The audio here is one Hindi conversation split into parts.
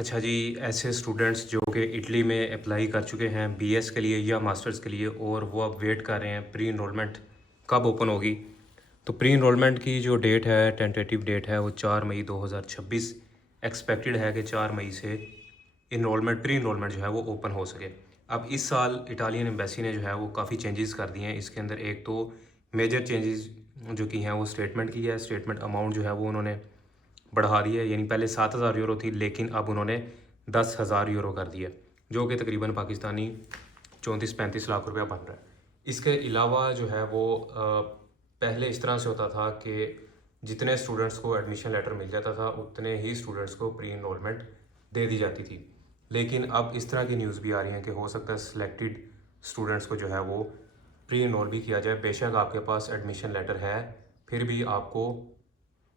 अच्छा जी, ऐसे स्टूडेंट्स जो कि इटली में अप्लाई कर चुके हैं बीएस के लिए या मास्टर्स के लिए और वो अब वेट कर रहे हैं प्री इनरोलमेंट कब ओपन होगी। तो प्री इनरोलमेंट की जो डेट है, टेंटेटिव डेट है, वो 4 मई 2026 एक्सपेक्टेड है कि 4 मई से प्री इनरोलमेंट जो है वो ओपन हो सके। अब इस साल इटालियन एम्बेसी ने जो है वो काफ़ी चेंजेस कर दिए हैं। इसके अंदर एक तो मेजर चेंजेस जो की हैं वो स्टेटमेंट की है। स्टेटमेंट अमाउंट जो है वो उन्होंने बढ़ा दी है, यानी पहले 7,000 यूरो थी लेकिन अब उन्होंने 10,000 यूरो कर दिया, जो कि तकरीबन पाकिस्तानी 34-35 लाख रुपया बन रहा है। इसके अलावा जो है वो पहले इस तरह से होता था कि जितने स्टूडेंट्स को एडमिशन लेटर मिल जाता था उतने ही स्टूडेंट्स को प्री इनरोलमेंट दे दी जाती थी। लेकिन अब इस तरह की न्यूज़ भी आ रही हैं कि हो सकता है सिलेक्टेड स्टूडेंट्स को जो है वो प्री इनरोल भी किया जाए। बेशक आपके पास एडमिशन लेटर है, फिर भी आपको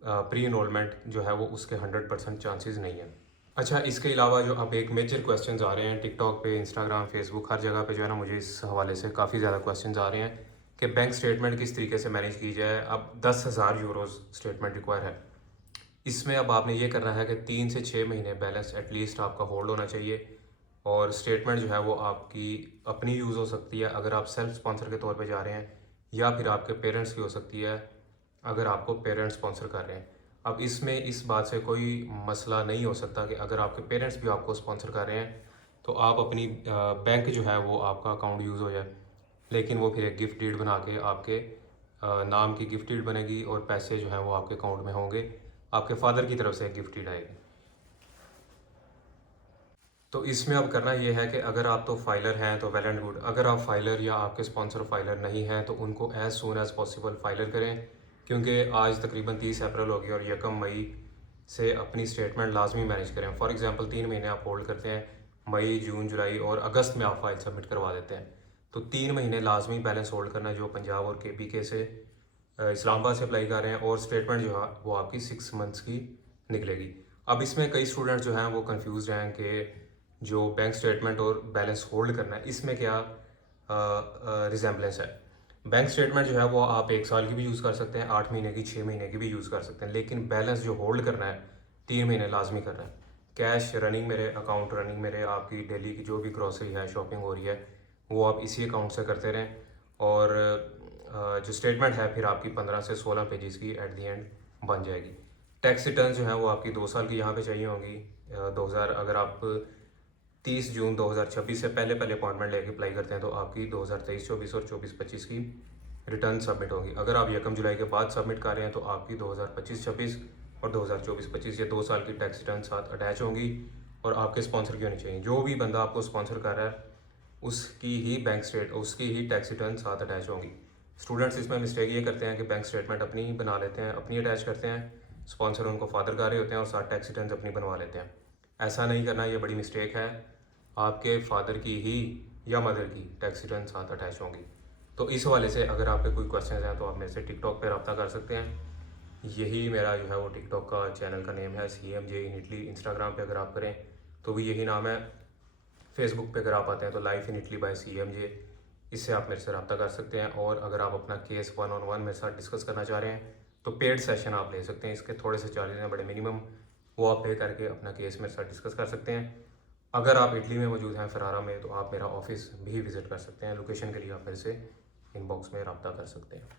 प्री इनरोलमेंट जो है वो उसके 100% चांसेस नहीं है। अच्छा, इसके अलावा जो अब एक मेजर क्वेश्चंस आ रहे हैं टिकटॉक पे, इंस्टाग्राम, फेसबुक, हर जगह पे जो है ना, मुझे इस हवाले से काफ़ी ज़्यादा क्वेश्चंस आ रहे हैं कि बैंक स्टेटमेंट किस तरीके से मैनेज की जाए। अब 10,000 यूरोज़ स्टेटमेंट रिक्वायर है। इसमें अब आपने ये करना है कि 3 से 6 महीने बैलेंस एटलीस्ट आपका होल्ड होना चाहिए। और स्टेटमेंट जो है वो आपकी अपनी यूज़ हो सकती है अगर आप सेल्फ स्पॉन्सर के तौर पे जा रहे हैं, या फिर आपके पेरेंट्स की हो सकती है अगर आपको पेरेंट्स स्पॉन्सर कर रहे हैं। अब इसमें इस बात से कोई मसला नहीं हो सकता कि अगर आपके पेरेंट्स भी आपको स्पॉन्सर कर रहे हैं तो आप अपनी बैंक जो है वो आपका अकाउंट यूज़ हो जाए, लेकिन वो फिर एक गिफ्ट डीड बना के आपके नाम की गिफ्ट डीड बनेगी और पैसे जो हैं वो आपके अकाउंट में होंगे, आपके फादर की तरफ से एक गिफ्ट डीड आएगी। तो इसमें अब करना ये है कि अगर आप तो फाइलर हैं तो वेल एंड गुड, अगर आप फाइलर या आपके स्पॉन्सर फाइलर नहीं हैं तो उनको as soon as possible filer करें, क्योंकि आज तकरीबन 30 अप्रैल हो गई और 1 मई से अपनी स्टेटमेंट लाजमी मैनेज करें। फॉर एग्जांपल 3 महीने आप होल्ड करते हैं, मई, जून, जुलाई और अगस्त में आप फाइल सबमिट करवा देते हैं, तो 3 महीने लाजमी बैलेंस होल्ड करना है, जो पंजाब और KPK से इस्लामाबाद से अप्लाई कर रहे हैं, और स्टेटमेंट जो है वो आपकी 6 मंथ्स की निकलेगी। अब इसमें कई स्टूडेंट्स जो हैं वो कंफ्यूज हैं कि जो बैंक स्टेटमेंट और बैलेंस होल्ड करना है इसमें क्या रिजेंबलेंस है। बैंक स्टेटमेंट जो है वो आप 1 साल की भी यूज़ कर सकते हैं, 8 महीने की, 6 महीने की भी यूज़ कर सकते हैं, लेकिन बैलेंस जो होल्ड करना है 3 महीने लाजमी करना है। कैश रनिंग मेरे अकाउंट रनिंग मेरे आपकी डेली की जो भी ग्रॉसरी है, शॉपिंग हो रही है, वो आप इसी अकाउंट से करते रहें। और जो स्टेटमेंट है फिर आपकी 15 से 16 पेजेस की एट दी एंड बन जाएगी। टैक्स रिटर्न जो है वो आपकी 2 साल की यहाँ पे चाहिए होंगी। 2000 अगर आप 30 जून 2026 से पहले पहले अपॉइंटमेंट लेके अप्लाई करते हैं तो आपकी 2023-24 और 24-25 की रिटर्न सबमिट होगी। अगर आप 1 जुलाई के बाद सबमिट कर रहे हैं तो आपकी 2025-26 और 2024-25 ये 2 साल की टैक्स रिटर्न साथ अटैच होंगी, और आपके स्पॉन्सर की होनी चाहिए। जो भी बंदा आपको स्पॉन्सर कर रहा है उसकी ही टैक्स रिटर्न साथ अटैच होंगी। स्टूडेंट्स इसमें मिस्टेक ये करते हैं कि बैंक स्टेटमेंट अपनी बना लेते हैं, अपनी अटैच करते हैं, स्पॉन्सर उनको फादर कर रहे होते हैं और साथ टैक्स रिटर्न अपनी बनवा लेते हैं। ऐसा नहीं करना, ये बड़ी मिस्टेक है। आपके फादर की ही या मदर की टैक्स रिटर्न साथ अटैच होंगी। तो इस हवाले से अगर आपके कोई क्वेश्चन हैं तो आप मेरे से टिकटॉक पर रब्ता कर सकते हैं। यही मेरा जो है वो टिकटॉक का चैनल का नेम है, CMJ इन इटली। इंस्टाग्राम पे अगर आप करें तो भी यही नाम है। फेसबुक पे अगर आप आते हैं तो life in Italy by CMJ, इससे आप मेरे से रब्ता कर सकते हैं। और अगर आप अपना केस 1-on-1 मेरे साथ डिस्कस करना चाह रहे हैं तो पेड सेशन आप ले सकते हैं। इसके थोड़े से चार्जेस हैं, बड़े मिनिमम, वो आप पे करके अपना केस मेरे साथ डिस्कस कर सकते हैं। अगर आप इटली में मौजूद हैं फरारा में तो आप मेरा ऑफिस भी विज़िट कर सकते हैं। लोकेशन के लिए आप मेरे से इनबॉक्स में रब्ता कर सकते हैं।